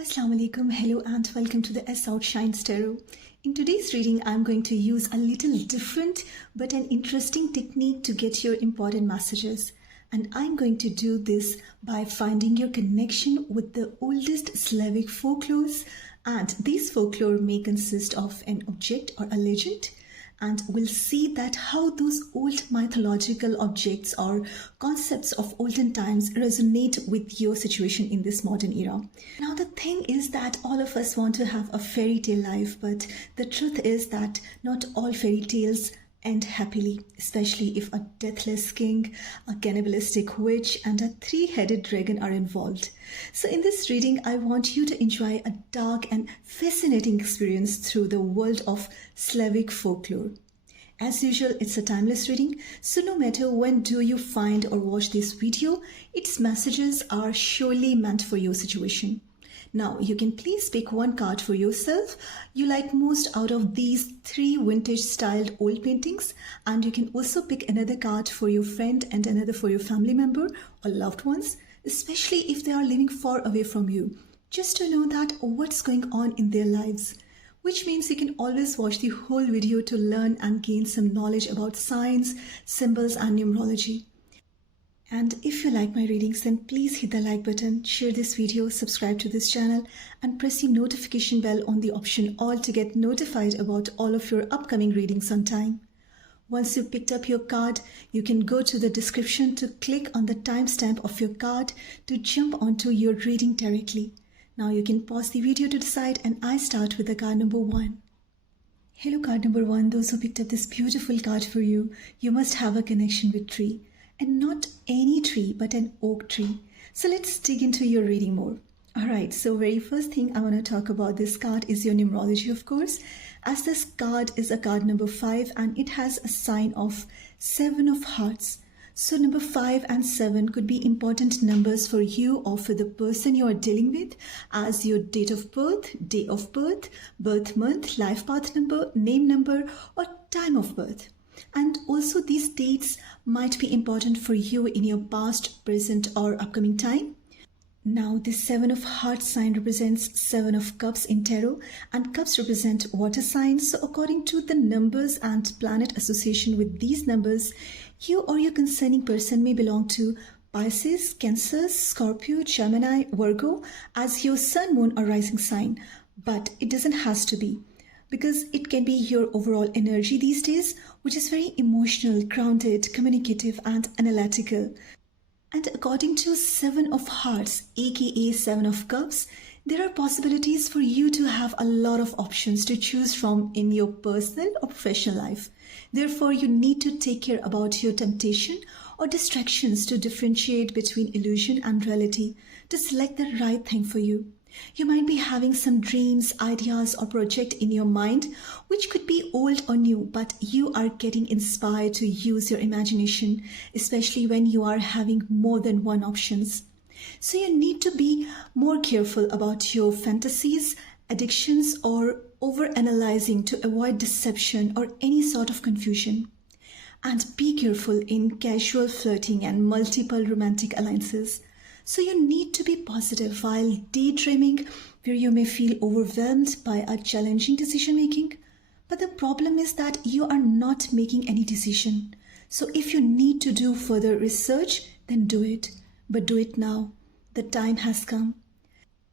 Assalamu alaikum, hello and welcome to the SoutShines Tarot. In today's reading, I'm going to use a little different but an interesting technique to get your important messages. And I'm going to do this by finding your connection with the oldest Slavic folklores. And these folklore may consist of an object or a legend. And we'll see that how those old mythological objects or concepts of olden times resonate with your situation in this modern era. Now the thing is that all of us want to have a fairy tale life, but the truth is that not all fairy tales end happily, especially if a deathless king, a cannibalistic witch, and a three-headed dragon are involved. So in this reading, I want you to enjoy a dark and fascinating experience through the world of Slavic folklore. As usual, it's a timeless reading, so no matter when do you find or watch this video, its messages are surely meant for your situation. Now, you can please pick one card for yourself you like most out of these three vintage-styled old paintings, and you can also pick another card for your friend and another for your family member or loved ones, especially if they are living far away from you, just to know that what's going on in their lives. Which means you can always watch the whole video to learn and gain some knowledge about signs, symbols, and numerology. And if you like my readings, then please hit the like button, share this video, subscribe to this channel, and press the notification bell on the option all to get notified about all of your upcoming readings on time. Once you picked up your card, you can go to the description to click on the timestamp of your card to jump onto your reading directly. Now you can pause the video to decide, and I start with the card number 1. Hello card number 1, those who picked up this beautiful card for you, you must have a connection with tree. And not any tree, but an oak tree. So let's dig into your reading more. Alright, so very first thing I want to talk about this card is your numerology, of course, as this card is a card number 5 and it has a sign of 7 of hearts. So number 5 and 7 could be important numbers for you or for the person you are dealing with, as your date of birth, day of birth, birth month, life path number, name number, or time of birth. And also these dates might be important for you in your past, present, or upcoming time. Now this 7 of hearts sign represents 7 of cups in tarot, and cups represent water signs. So according to the numbers and planet association with these numbers, you or your concerning person may belong to Pisces, Cancer, Scorpio, Gemini, Virgo as your sun, moon, or rising sign. But it doesn't have to be, because it can be your overall energy these days, which is very emotional, grounded, communicative, and analytical. And according to 7 of hearts, aka 7 of cups, there are possibilities for you to have a lot of options to choose from in your personal or professional life. Therefore, you need to take care about your temptation or distractions to differentiate between illusion and reality to select the right thing for you. You might be having some dreams, ideas, or project in your mind, which could be old or new, but you are getting inspired to use your imagination, especially when you are having more than one options. So you need to be more careful about your fantasies, addictions, or over-analyzing to avoid deception or any sort of confusion. And be careful in casual flirting and multiple romantic alliances. So you need to be positive while daydreaming, where you may feel overwhelmed by a challenging decision making. But the problem is that you are not making any decision. So if you need to do further research, then do it. But do it now. The time has come.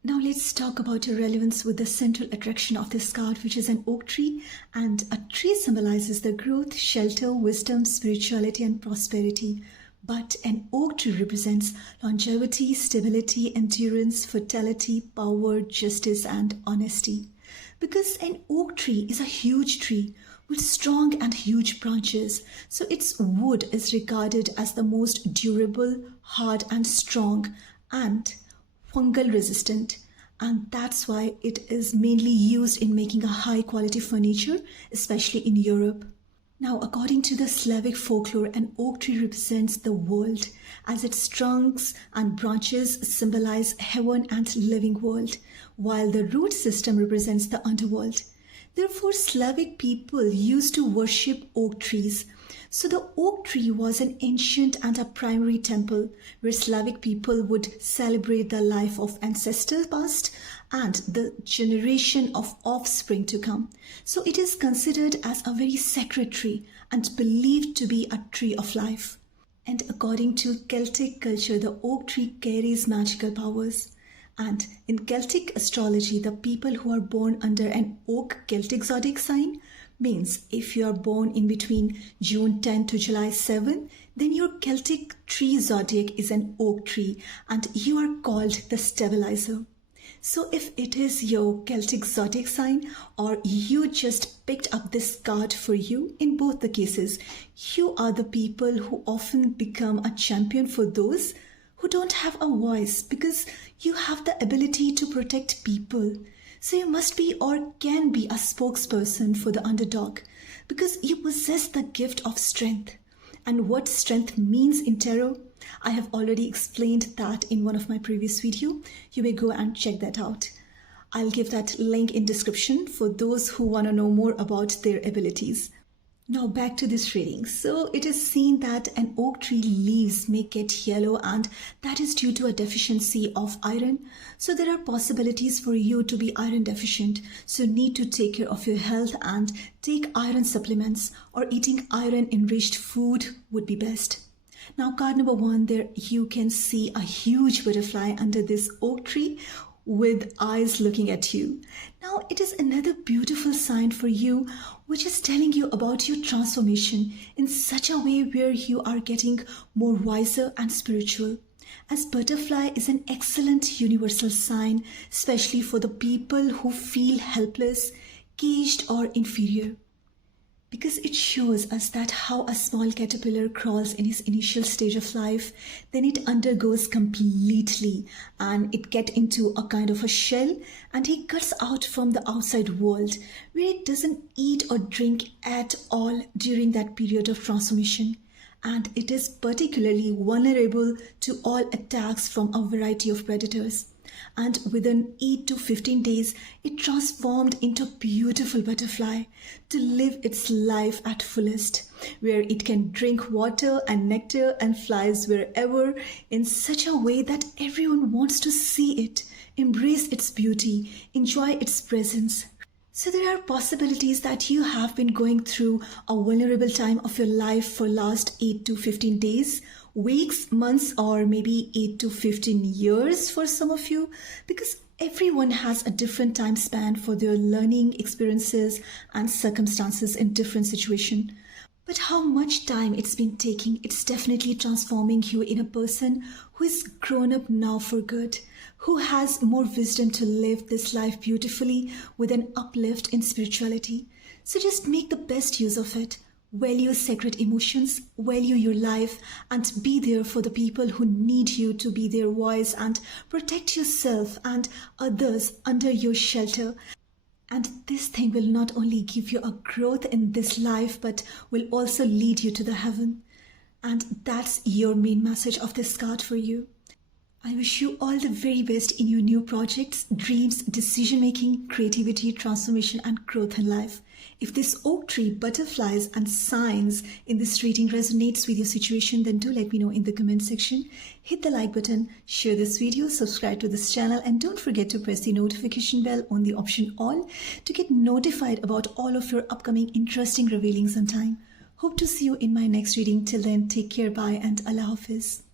Now let's talk about your relevance with the central attraction of this card, which is an oak tree. And a tree symbolizes the growth, shelter, wisdom, spirituality, and prosperity. But an oak tree represents longevity, stability, endurance, fertility, power, justice, and honesty. Because an oak tree is a huge tree with strong and huge branches, so its wood is regarded as the most durable, hard and strong, and fungal resistant. And that's why it is mainly used in making a high quality furniture, especially in Europe. Now, according to the Slavic folklore, an oak tree represents the world, as its trunks and branches symbolize heaven and living world, while the root system represents the underworld. Therefore, Slavic people used to worship oak trees, So the oak tree was an ancient and a primary temple where Slavic people would celebrate the life of ancestors past and the generation of offspring to come. So it is considered as a very sacred tree and believed to be a tree of life. And according to Celtic culture, the oak tree carries magical powers. And in Celtic astrology, the people who are born under an oak Celtic zodiac sign means if you are born in between June 10 to July 7, then your Celtic tree zodiac is an oak tree and you are called the stabilizer. So if it is your Celtic zodiac sign or you just picked up this card for you, in both the cases, you are the people who often become a champion for those who don't have a voice because you have the ability to protect people. So you must be or can be a spokesperson for the underdog because you possess the gift of strength. And what strength means in tarot, I have already explained that in one of my previous videos. You may go and check that out. I'll give that link in description for those who want to know more about their abilities. Now back to this reading. So it is seen that an oak tree leaves may get yellow and that is due to a deficiency of iron. So there are possibilities for you to be iron deficient. So need to take care of your health and take iron supplements or eating iron enriched food would be best. Now card number 1, there you can see a huge butterfly under this oak tree with eyes looking at you. Now it is another beautiful sign for you which is telling you about your transformation in such a way where you are getting more wiser and spiritual. As butterfly is an excellent universal sign, especially for the people who feel helpless, caged or inferior. Because it shows us that how a small caterpillar crawls in his initial stage of life, then it undergoes completely and it gets into a kind of a shell and he cuts out from the outside world where it doesn't eat or drink at all during that period of transformation. And it is particularly vulnerable to all attacks from a variety of predators. And within 8 to 15 days, it transformed into a beautiful butterfly to live its life at fullest, where it can drink water and nectar and flies wherever in such a way that everyone wants to see it, embrace its beauty, enjoy its presence. So there are possibilities that you have been going through a vulnerable time of your life for last 8 to 15 days, weeks, months, or maybe 8 to 15 years for some of you, because everyone has a different time span for their learning experiences and circumstances in different situations. But how much time it's been taking, it's definitely transforming you in a person who is grown up now for good, who has more wisdom to live this life beautifully with an uplift in spirituality. So just make the best use of it. Value sacred emotions, value your life, and be there for the people who need you to be their voice and protect yourself and others under your shelter. And this thing will not only give you a growth in this life, but will also lead you to the heaven. And that's your main message of this card for you. I wish you all the very best in your new projects, dreams, decision-making, creativity, transformation, and growth in life. If this oak tree, butterflies, and signs in this reading resonates with your situation, then do let me know in the comment section. Hit the like button, share this video, subscribe to this channel, and don't forget to press the notification bell on the option all to get notified about all of your upcoming interesting revealings on time. Hope to see you in my next reading. Till then, take care, bye, and Allah Hafiz.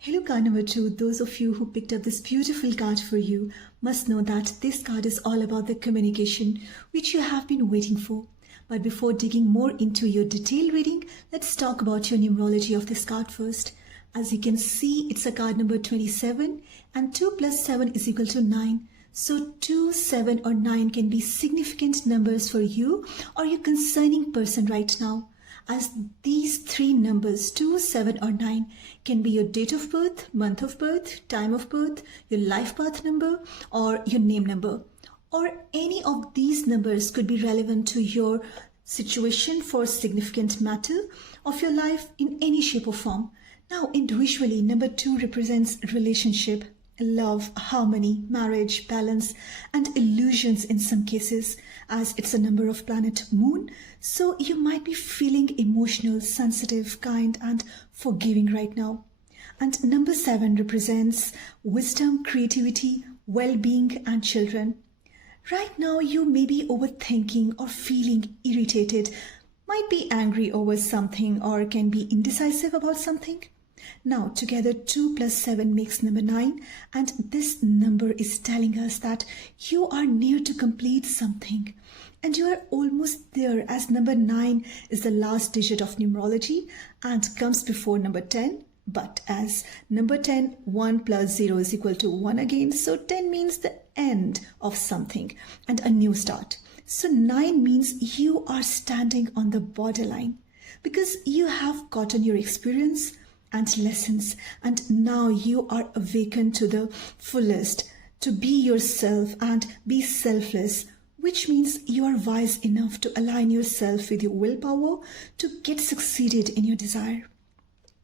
Hello card number 2, those of you who picked up this beautiful card for you must know that this card is all about the communication which you have been waiting for. But before digging more into your detailed reading, let's talk about your numerology of this card first. As you can see, it's a card number 27 and 2 plus 7 is equal to 9. So 2, 7 or 9 can be significant numbers for you or your concerning person right now. As these three numbers, 2, 7 or 9, can be your date of birth, month of birth, time of birth, your life path number or your name number. Or any of these numbers could be relevant to your situation for significant matter of your life in any shape or form. Now individually, number 2 represents relationship, love, harmony, marriage, balance, and illusions in some cases, as it's a number of planet Moon. So you might be feeling emotional, sensitive, kind, and forgiving right now. And number 7 represents wisdom, creativity, well-being, and children. Right now, you may be overthinking or feeling irritated, might be angry over something, or can be indecisive about something. Now, together 2 plus 7 makes number 9, and this number is telling us that you are near to complete something, and you are almost there, as number 9 is the last digit of numerology and comes before number 10. But as number 10, 1 plus 0 is equal to 1 again, so 10 means the end of something and a new start. So 9 means you are standing on the borderline because you have gotten your experience and lessons, and now you are awakened to the fullest to be yourself and be selfless, which means you are wise enough to align yourself with your willpower to get succeeded in your desire.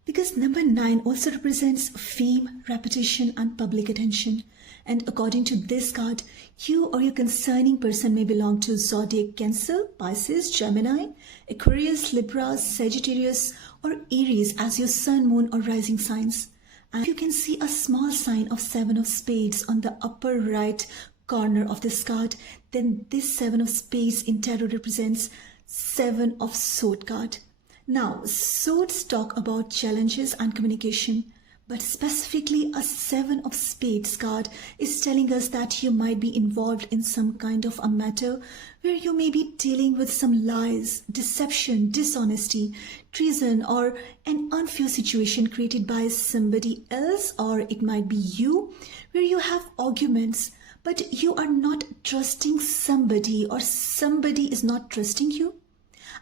Because number 9 also represents fame, reputation, and public attention. And according to this card, you or your concerning person may belong to zodiac Cancer, Pisces, Gemini, Aquarius, Libra, Sagittarius, or Aries as your sun, moon, or rising signs. And you can see a small sign of 7 of Spades on the upper right corner of this card, then this 7 of Spades in tarot represents 7 of Sword card. Now, swords talk about challenges and communication, but specifically a 7 of Spades card is telling us that you might be involved in some kind of a matter where you may be dealing with some lies, deception, dishonesty, treason, or an unfair situation created by somebody else, or it might be you, where you have arguments, but you are not trusting somebody, or somebody is not trusting you.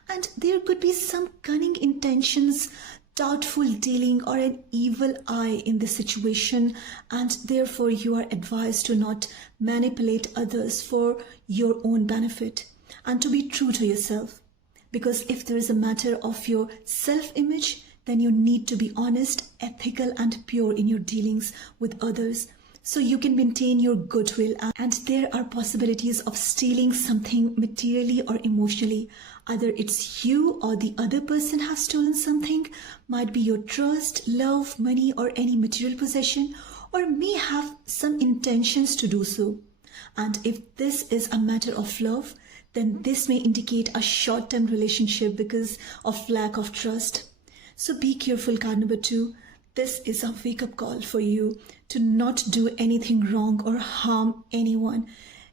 And there could be some cunning intentions, doubtful dealing, or an evil eye in the situation, and therefore you are advised to not manipulate others for your own benefit and to be true to yourself. Because if there is a matter of your self-image, then you need to be honest, ethical, and pure in your dealings with others, so you can maintain your goodwill. And there are possibilities of stealing something materially or emotionally. Either it's you or the other person has stolen something, might be your trust, love, money, or any material possession, or may have some intentions to do so. And if this is a matter of love, then this may indicate a short-term relationship because of lack of trust. So be careful, card number 2. This is a wake-up call for you to not do anything wrong or harm anyone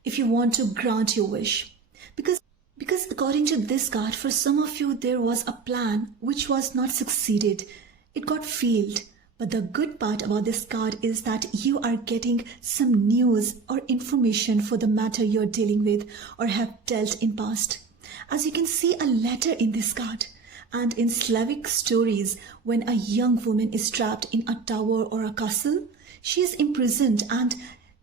if you want to grant your wish. Because according to this card, for some of you, there was a plan which was not succeeded. It got failed. But the good part about this card is that you are getting some news or information for the matter you're dealing with or have dealt in past. As you can see a letter in this card. And in Slavic stories, when a young woman is trapped in a tower or a castle, she is imprisoned and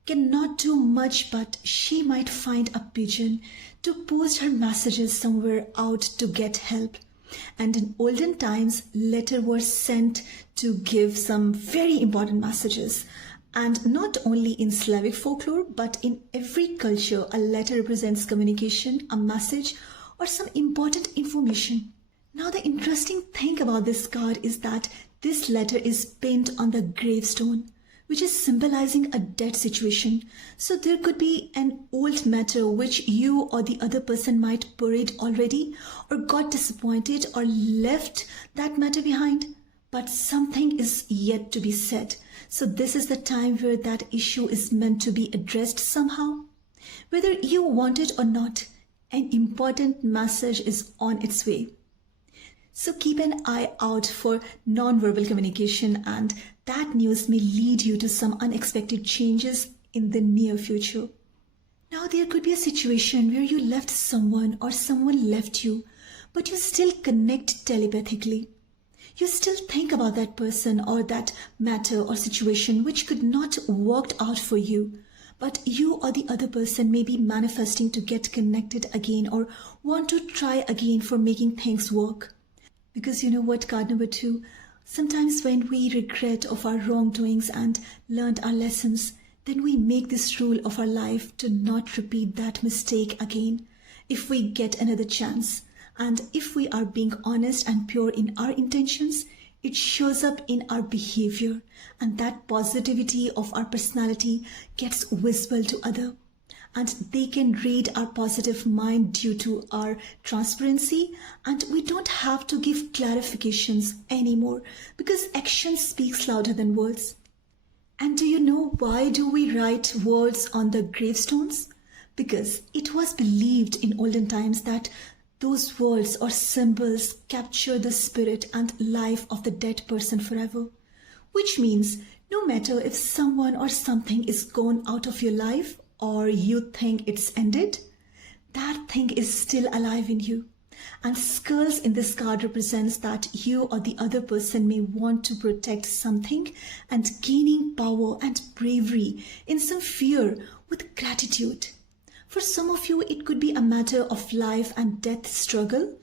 cannot do much, but she might find a pigeon to post her messages somewhere out to get help. And in olden times, letters were sent to give some very important messages. And not only in Slavic folklore, but in every culture, a letter represents communication, a message, or some important information. Now, the interesting thing about this card is that this letter is pinned on the gravestone, which is symbolizing a dead situation. So there could be an old matter which you or the other person might buried already, or got disappointed or left that matter behind. But something is yet to be said. So this is the time where that issue is meant to be addressed somehow. Whether you want it or not, an important message is on its way. So keep an eye out for non-verbal communication, and that news may lead you to some unexpected changes in the near future. Now, there could be a situation where you left someone or someone left you, but you still connect telepathically. You still think about that person or that matter or situation which could not work out for you, but you or the other person may be manifesting to get connected again or want to try again for making things work. Because you know what, card number 2, Sometimes when we regret of our wrongdoings and learned our lessons, then we make this rule of our life to not repeat that mistake again if we get another chance. And if we are being honest and pure in our intentions, it shows up in our behavior, and that positivity of our personality gets visible to others. And they can read our positive mind due to our transparency, and we don't have to give clarifications anymore because action speaks louder than words. And do you know why do we write words on the gravestones? Because it was believed in olden times that those words or symbols capture the spirit and life of the dead person forever. Which means no matter if someone or something is gone out of your life or you think it's ended, that thing is still alive in you. And skulls in this card represents that you or the other person may want to protect something and gaining power and bravery in some fear with gratitude. For some of you, it could be a matter of life and death struggle.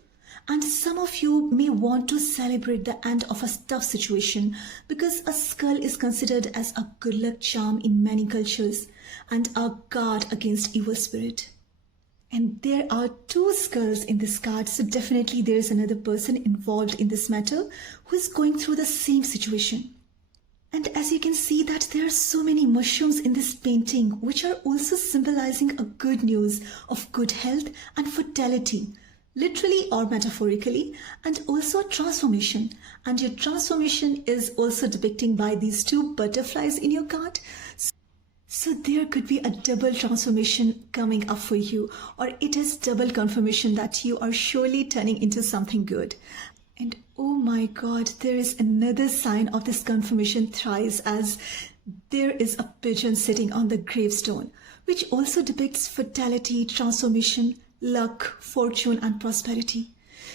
And some of you may want to celebrate the end of a tough situation because a skull is considered as a good luck charm in many cultures and a guard against evil spirit. And there are two skulls in this card, so definitely there is another person involved in this matter who is going through the same situation. And as you can see that there are so many mushrooms in this painting which are also symbolizing a good news of good health and fertility, literally or metaphorically, and also a transformation. And your transformation is also depicting by these two butterflies in your card. So there could be a double transformation coming up for you, or it is double confirmation that you are surely turning into something good. And oh my God, there is another sign of this confirmation thrice, as there is a pigeon sitting on the gravestone, which also depicts fertility, transformation, luck, fortune, and prosperity.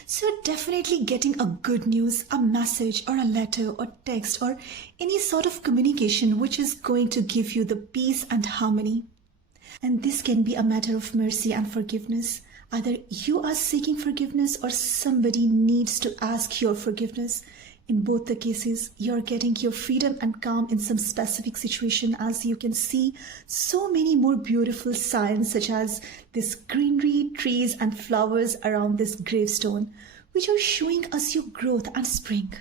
So you're definitely getting a good news, a message or a letter or text or any sort of communication which is going to give you the peace and harmony. And this can be a matter of mercy and forgiveness. Either you are seeking forgiveness or somebody needs to ask your forgiveness. In both the cases, you're getting your freedom and calm in some specific situation, as you can see so many more beautiful signs such as this greenery, trees and flowers around this gravestone, which are showing us your growth and spring.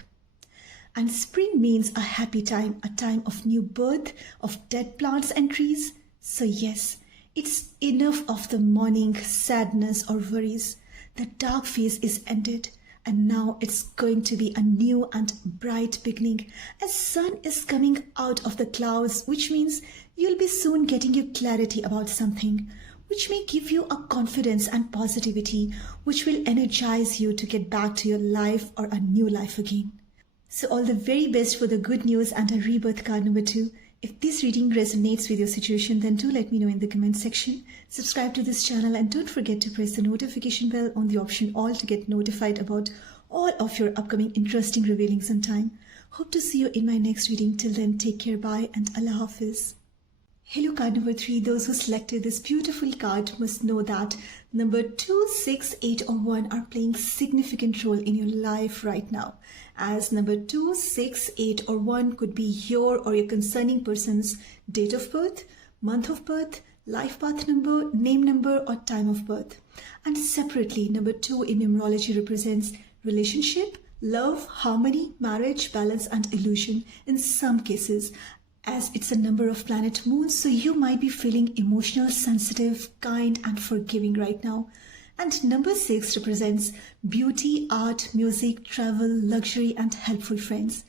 And spring means a happy time, a time of new birth, of dead plants and trees. So yes, it's enough of the morning sadness or worries. The dark phase is ended, and now it's going to be a new and bright beginning. A sun is coming out of the clouds, which means you'll be soon getting your clarity about something, which may give you a confidence and positivity, which will energize you to get back to your life or a new life again. So all the very best for the good news and a rebirth card number 2. If this reading resonates with your situation, then do let me know in the comment section. Subscribe to this channel and don't forget to press the notification bell on the option all to get notified about all of your upcoming interesting revealings on time. Hope to see you in my next reading. Till then, take care, bye, and Allah Hafiz. Hello card number 3. Those who selected this beautiful card must know that number 2, 6, 8 or 1 are playing significant role in your life right now. As number 2, 6, 8 or 1 could be your or your concerning person's date of birth, month of birth, life path number, name number or time of birth. And separately, number 2 in numerology represents relationship, love, harmony, marriage, balance and illusion in some cases, as it's a number of planet moons, so you might be feeling emotional, sensitive, kind and forgiving right now. And number 6 represents beauty, art, music, travel, luxury and helpful friends.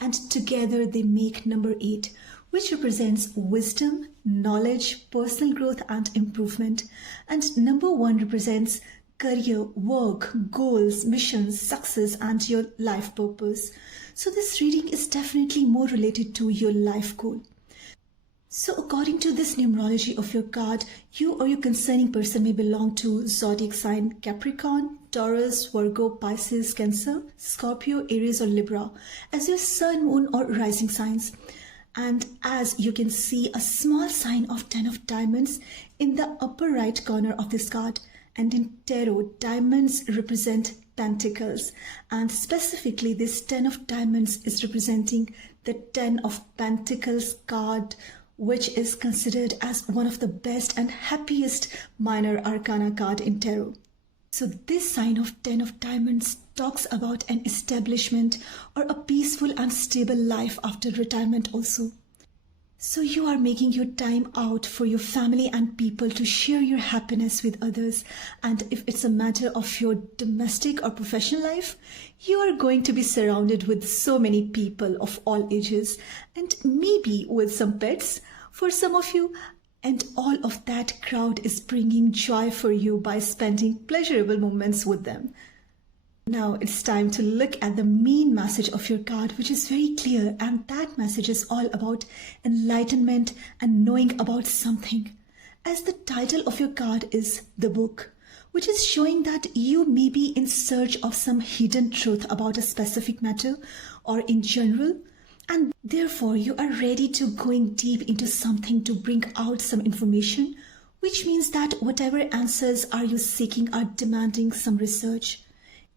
And together they make number 8, which represents wisdom, knowledge, personal growth and improvement. And number 1 represents career, work, goals, missions, success and your life purpose. So this reading is definitely more related to your life goal. So according to this numerology of your card, you or your concerning person may belong to zodiac sign Capricorn, Taurus, Virgo, Pisces, Cancer, Scorpio, Aries or Libra as your sun, moon or rising signs. And as you can see a small sign of 10 of diamonds in the upper right corner of this card. And in tarot, diamonds represent Pentacles, and specifically this 10 of Diamonds is representing the 10 of Pentacles card, which is considered as one of the best and happiest minor arcana card in tarot. So this sign of 10 of Diamonds talks about an establishment or a peaceful and stable life after retirement also. So you are making your time out for your family and people to share your happiness with others. And if it's a matter of your domestic or professional life, you are going to be surrounded with so many people of all ages and maybe with some pets for some of you. And all of that crowd is bringing joy for you by spending pleasurable moments with them. Now it's time to look at the main message of your card, which is very clear, and that message is all about enlightenment and knowing about something. As the title of your card is The Book, which is showing that you may be in search of some hidden truth about a specific matter or in general, and therefore you are ready to going deep into something to bring out some information, which means that whatever answers are you seeking are demanding some research.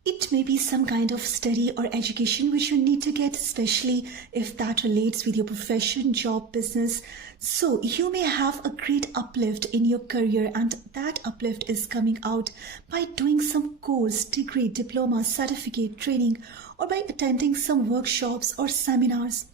It may be some kind of study or education which you need to get, especially if that relates with your profession, job, business. So you may have a great uplift in your career, and that uplift is coming out by doing some course, degree, diploma, certificate, training, or by attending some workshops or seminars,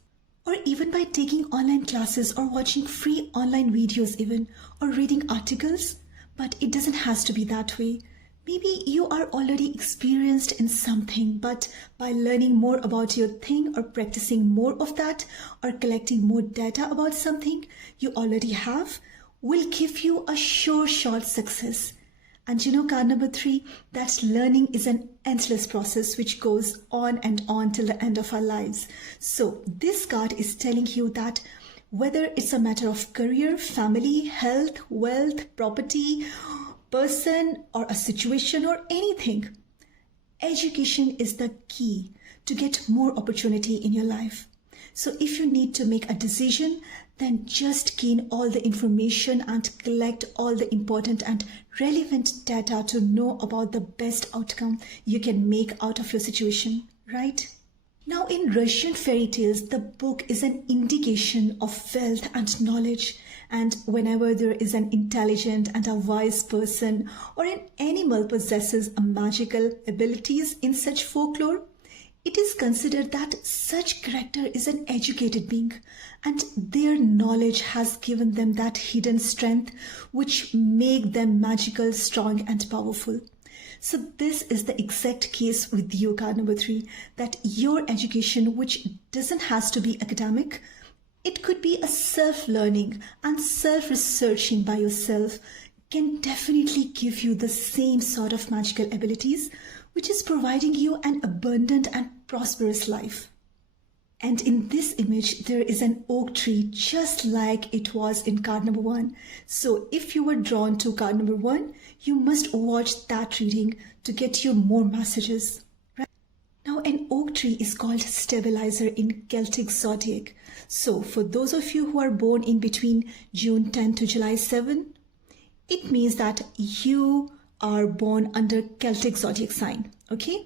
or even by taking online classes or watching free online videos even, or reading articles. But it doesn't have to be that way. Maybe you are already experienced in something, but by learning more about your thing or practicing more of that or collecting more data about something you already have will give you a sure shot success. And you know, card number 3, that learning is an endless process which goes on and on till the end of our lives. So this card is telling you that whether it's a matter of career, family, health, wealth, property, person, or a situation or anything, education is the key to get more opportunity in your life. So if you need to make a decision, then just gain all the information and collect all the important and relevant data to know about the best outcome you can make out of your situation, right? Now, in Russian fairy tales, the book is an indication of wealth and knowledge. And whenever there is an intelligent and a wise person or an animal possesses a magical abilities in such folklore, it is considered that such character is an educated being, and their knowledge has given them that hidden strength which make them magical, strong and powerful. So this is the exact case with you, card number 3, that your education, which doesn't have to be academic, it could be a self-learning and self-researching by yourself, can definitely give you the same sort of magical abilities, which is providing you an abundant and prosperous life. And in this image, there is an oak tree just like it was in card number 1. So if you were drawn to card number 1, you must watch that reading to get you more messages. Right? Now, an oak tree is called stabilizer in Celtic zodiac. So for those of you who are born in between June 10 to July 7, it means that you are born under Celtic zodiac sign, okay?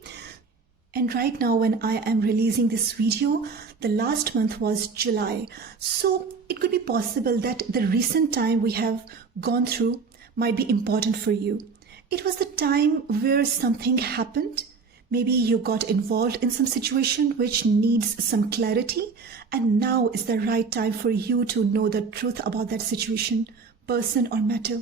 And right now when I am releasing this video, the last month was July. So it could be possible that the recent time we have gone through might be important for you. It was the time where something happened. Maybe you got involved in some situation which needs some clarity, and now is the right time for you to know the truth about that situation, person or matter.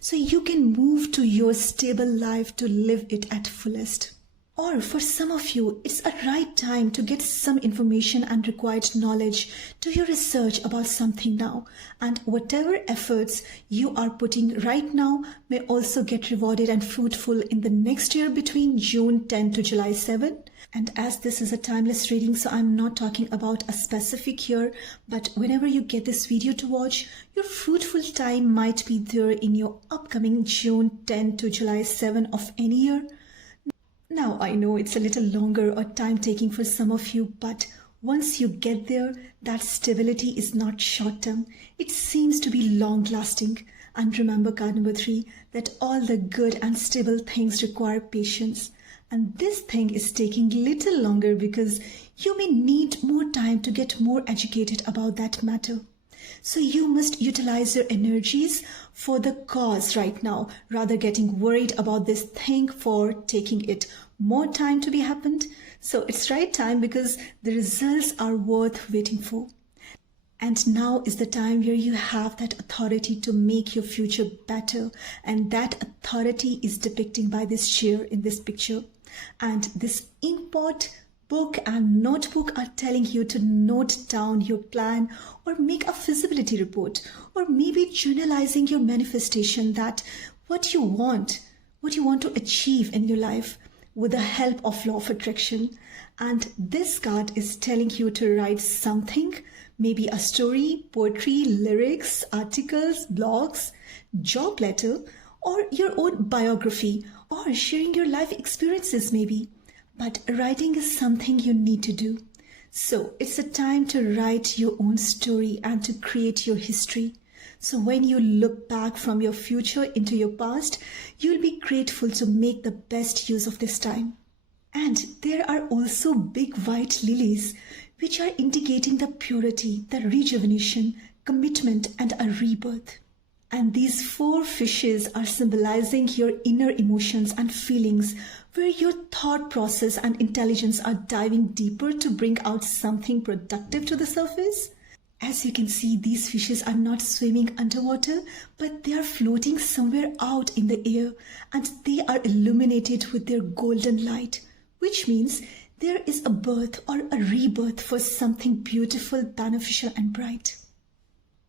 So you can move to your stable life to live it at fullest. Or for some of you, it's a right time to get some information and required knowledge to your research about something now. And whatever efforts you are putting right now may also get rewarded and fruitful in the next year between June 10 to July 7. And as this is a timeless reading, so I'm not talking about a specific year, but whenever you get this video to watch, your fruitful time might be there in your upcoming June 10 to July 7 of any year. Now, I know it's a little longer or time-taking for some of you, but once you get there, that stability is not short-term. It seems to be long-lasting. And remember, card number 3, that all the good and stable things require patience. And this thing is taking little longer because you may need more time to get more educated about that matter. So you must utilize your energies for the cause right now, rather getting worried about this thing for taking it more time to be happened. So it's right time because the results are worth waiting for. And now is the time where you have that authority to make your future better. And that authority is depicted by this chair in this picture. And this inkpot, book and notebook are telling you to note down your plan or make a feasibility report, or maybe journalizing your manifestation, that what you want to achieve in your life with the help of law of attraction. And this card is telling you to write something, maybe a story, poetry, lyrics, articles, blogs, job letter, or your own biography, or sharing your life experiences maybe. But writing is something you need to do. So it's a time to write your own story and to create your history. So when you look back from your future into your past, you'll be grateful to make the best use of this time. And there are also big white lilies, which are indicating the purity, the rejuvenation, commitment, and a rebirth. And these 4 fishes are symbolizing your inner emotions and feelings, where your thought process and intelligence are diving deeper to bring out something productive to the surface. As you can see, these fishes are not swimming underwater, but they are floating somewhere out in the air, and they are illuminated with their golden light, which means there is a birth or a rebirth for something beautiful, beneficial, and bright.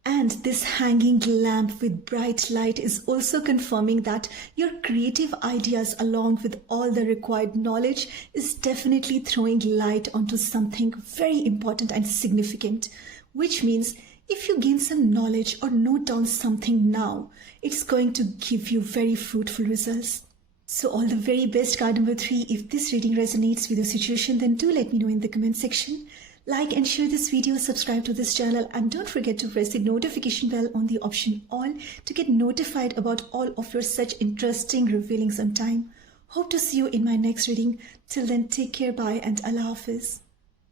And this hanging lamp with bright light is also confirming that your creative ideas, along with all the required knowledge, is definitely throwing light onto something very important and significant, which means if you gain some knowledge or note down something now, it's going to give you very fruitful results. So all the very best, card number 3. If this reading resonates with your situation, then do let me know in the comment section. Like and share this video, subscribe to this channel, and don't forget to press the notification bell on the option all to get notified about all of your such interesting revealings on time. Hope to see you in my next reading. Till then, take care, bye, and Allah Hafiz.